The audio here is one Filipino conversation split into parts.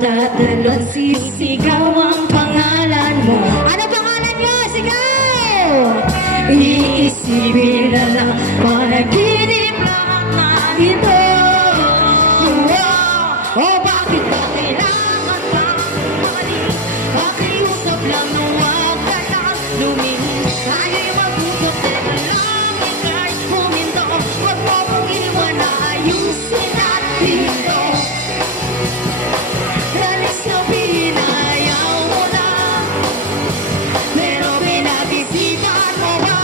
dadalon, sisigaw ang pangalan mo. Ano pangalan niyo? Sigaw! Iisipin na lang, panaginip lang na ito. Oh, bakit ba kailangan kang umalis? Pakiusap lang na huwag ka lang lumihis. Tayo'y mabutot, teka lang, ika'y huminto. Huwag mo kong iwan na ayusin natin ito. Dahil sabihin na ayaw mo na, pero pinag-isipan mo ba?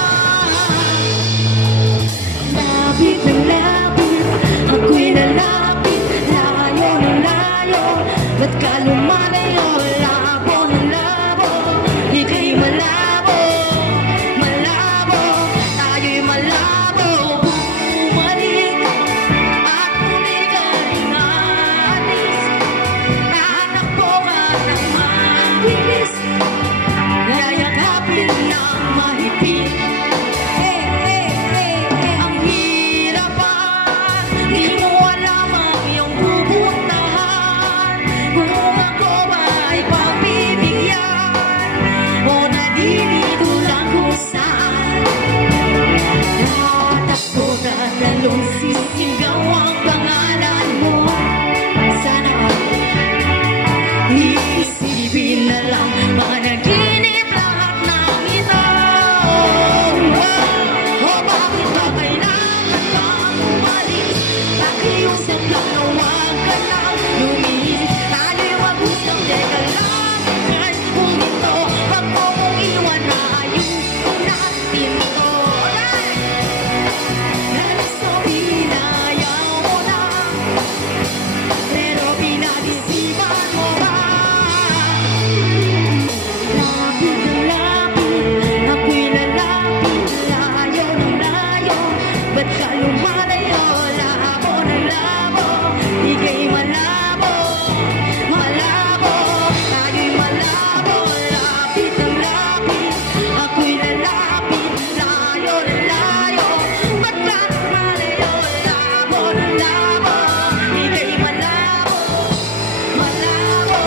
Lapit ng lapit, ako'y lalapit, layo ng layo. Ba't ka lumalayo? Labo ng labo, ika'y malabo, malabo, tayo'y malabo. Bumalik at muli ka'y naalis. Tatakbo ka ng mabilis, yayakapin ng mahigpit. Ang hirapan, di mo alam ang iyong pupuntahan. Kung ako ba'y pagbibigyan o nalilito lang kung saan. Tatakbo ka dalong sisigaw ang pangalan mo. Sana iisipin na lang, panaginip lahat ng ito. Oh, bakit ba kailangan kang umalis? Pakiusap lang na huwag ka lang lumihis. Tayo'y mag-usap, teka lang, ika'y huminto. Huwag mo kong iwan na ayusin natin ito. Dahil sabihin na ayaw mo na, pero pinag-isipan mo ba? Lapit ng lapit, ako'y lalapit, layo ng layo. Ba't ka lumalayo? Labo ng labo, ika'y malabo, malabo, tayo'y malabo. Lapit ng lapit, ako'y lalapit, layo ng layo. Ba't ka lumalayo? Labo ng labo, ika'y malabo, malabo.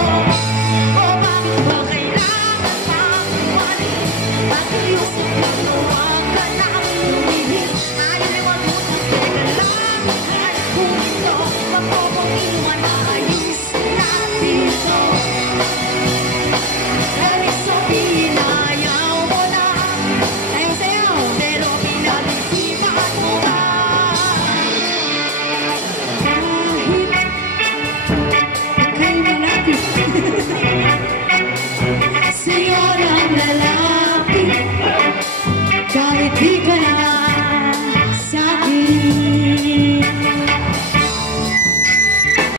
Oh, bakit ba kailangan kang umalis? Pakiusap lang na huwag ka lang lumihis. Tayo'y mag-usap, teka lang, ika'y huminto. Huwag mo kong iwan na ayusin natin ito. Dahil sabihin na ayaw mo na, ayaw sa'yo, pero pinag-isipan mo ba? Kahit ika'y malapit, sa'yo lang lalapit.